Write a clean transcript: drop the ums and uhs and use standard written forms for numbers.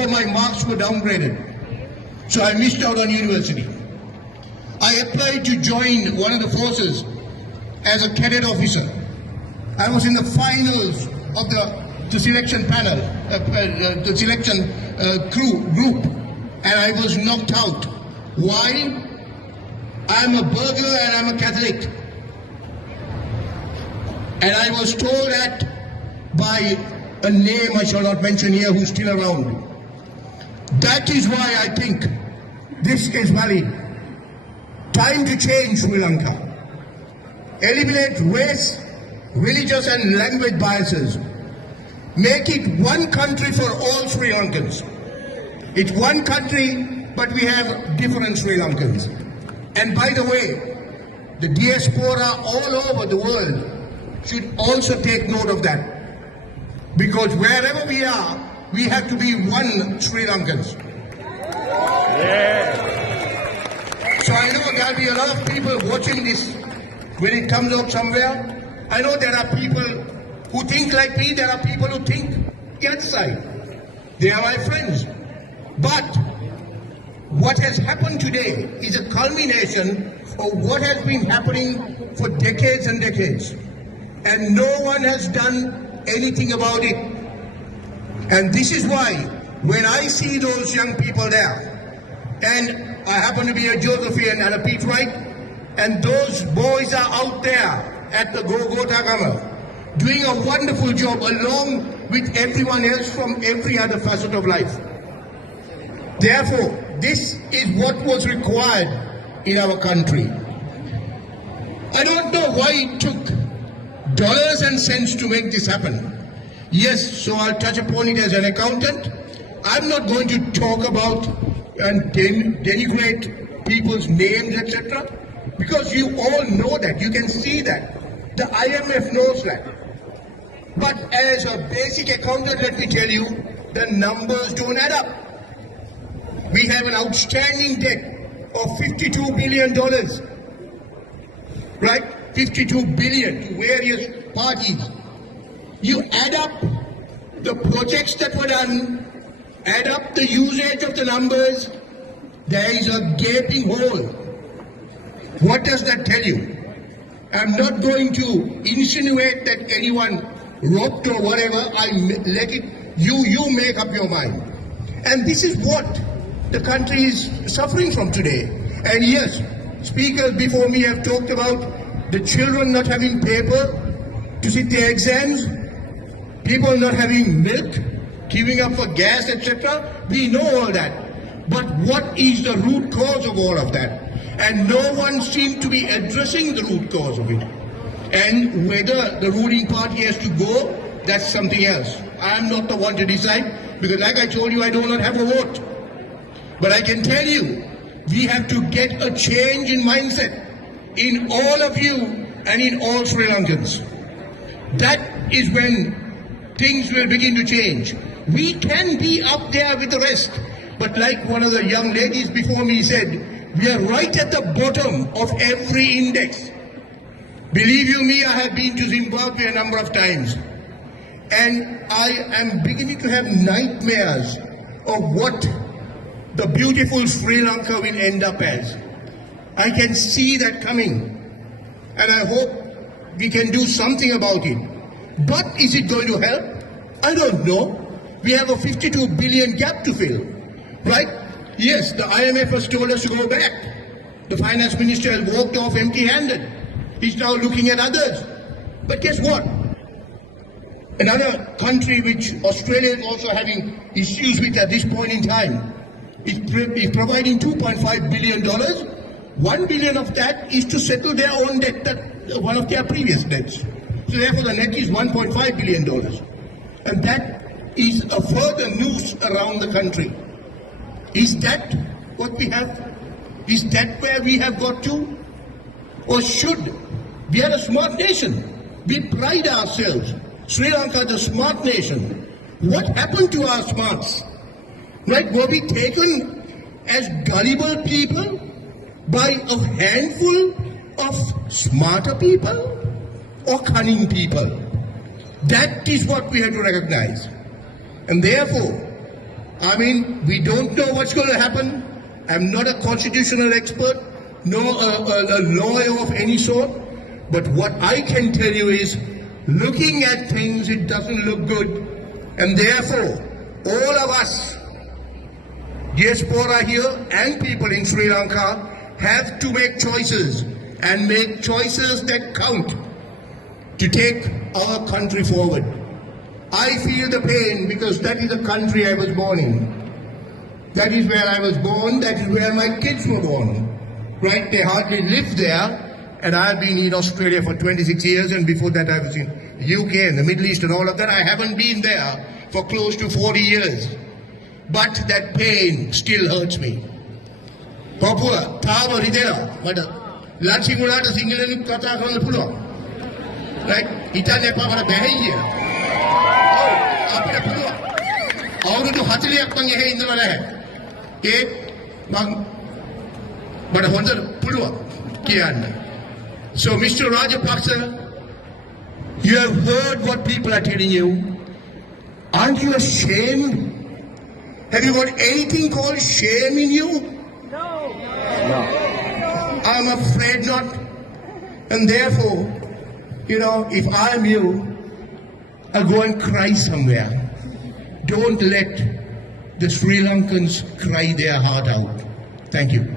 before my marks were downgraded. So I missed out on university. I applied to join one of the forces as a cadet officer. I was in the finals of the selection panel, the selection group, and I was knocked out. Why? I'm a burglar and I'm a Catholic. And I was told that by a name I shall not mention here who's still around. That is why I think this is valid. Time to change Sri Lanka. Eliminate race, religious and language biases. Make it one country for all Sri Lankans. It's one country, but we have different Sri Lankans. And by the way, the diaspora all over the world should also take note of that. Because wherever we are, we have to be one Sri Lankans. Yeah. So I know there'll be a lot of people watching this when it comes out somewhere. I know there are people who think like me, there are people who think the other side. They are my friends. But what has happened today is a culmination of what has been happening for decades and decades. And no one has done anything about it. And this is why when I see those young people there, and I happen to be a Josephian and a Pete Wright, and those boys are out there at the Golgotha Gama doing a wonderful job along with everyone else from every other facet of life. Therefore, this is what was required in our country. I don't know why it took dollars and cents to make this happen. Yes, so I'll touch upon it as an accountant. I'm not going to talk about and denigrate people's names, etc. Because you all know that, you can see that. The IMF knows that. But as a basic accountant, let me tell you, the numbers don't add up. We have an outstanding debt of $52 billion, right? 52 billion to various parties. You add up the projects that were done, add up the usage of the numbers, there is a gaping hole. What does that tell you? I'm not going to insinuate that anyone robbed or whatever. I let it, you make up your mind. And this is what the country is suffering from today. And yes, speakers before me have talked about the children not having paper to sit their exams, people not having milk, giving up for gas, etc. We know all that. But what is the root cause of all of that? And no one seems to be addressing the root cause of it. And whether the ruling party has to go, that's something else. I am not the one to decide, because like I told you, I do not have a vote. But I can tell you, we have to get a change in mindset in all of you and in all Sri Lankans. That is when things will begin to change. We can be up there with the rest, but like one of the young ladies before me said, we are right at the bottom of every index. Believe you me, I have been to Zimbabwe a number of times, and I am beginning to have nightmares of what the beautiful Sri Lanka will end up as. I can see that coming, and I hope we can do something about it. But is it going to help? I don't know. We have a 52 billion gap to fill, right? Yes, the IMF has told us to go back. The finance minister has walked off empty-handed. He's now looking at others. But guess what? Another country which Australia is also having issues with at this point in time is providing $2.5 billion. $1 billion of that is to settle their own debt, that one of their previous debts. So therefore the net is $1.5 billion. And that is a further noose around the country. Is that what we have? Is that where we have got to? Or should? We are a smart nation. We pride ourselves. Sri Lanka, the smart nation. What happened to our smarts? Right? Were we taken as gullible people by a handful of smarter people or cunning people? That is what we have to recognize. And therefore, I mean, we don't know what's going to happen. I'm not a constitutional expert, nor a lawyer of any sort. But what I can tell you is, looking at things, it doesn't look good. And therefore, all of us, diaspora here and people in Sri Lanka, have to make choices, and make choices that count to take our country forward. I feel the pain because that is the country I was born in. That is where I was born, that is where my kids were born. Right? They hardly lived there. And I've been in Australia for 26 years, and before that I was in UK and the Middle East and all of that. I haven't been there for close to 40 years. But that pain still hurts me. Papua, Tava Ridera, but Lansingulata Singalan Kata on the Pulo. Right? Italia Pava Bahia. Oh, up in a Pulo. All to Hatiliak in the Malay. But I want to Pulo. Kian. So, Mr. Rajapaksa, you have heard what people are telling you. Aren't you ashamed? Have you got anything called shame in you? No. I'm afraid not. And therefore, if I'm you, I'll go and cry somewhere. Don't let the Sri Lankans cry their heart out. Thank you.